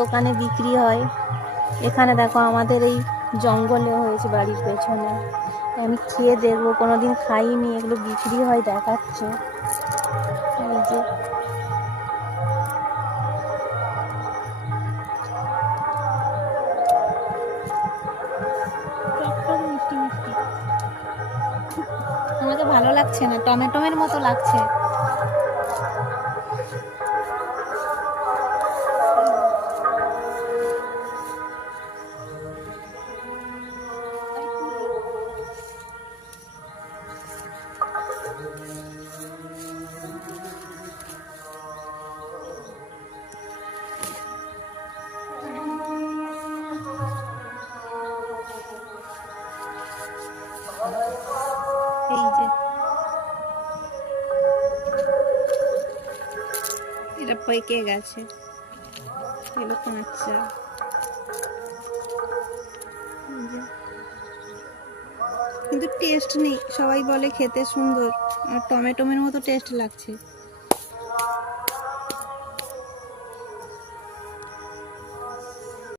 দোকানে বিক্রি হয়। এখানে দেখো আমাদের এই জঙ্গলে হয়েছে বাড়ির পেছনে। আমি খেয়ে দেখবো, কোনোদিন খাইনি, এগুলো বিক্রি হয় দেখাচ্ছে। এই যে টক মিষ্টি মিষ্টি, আমাকে ভালো লাগছে না, টমেটোমের মতো লাগছে। এই যে এটা পেকে গেছে, এগুলো কাঁচা। কিন্তু টেস্ট নেই, সবাই বলে খেতে সুন্দর, আর টমেটোমের মতো টেস্ট লাগছে।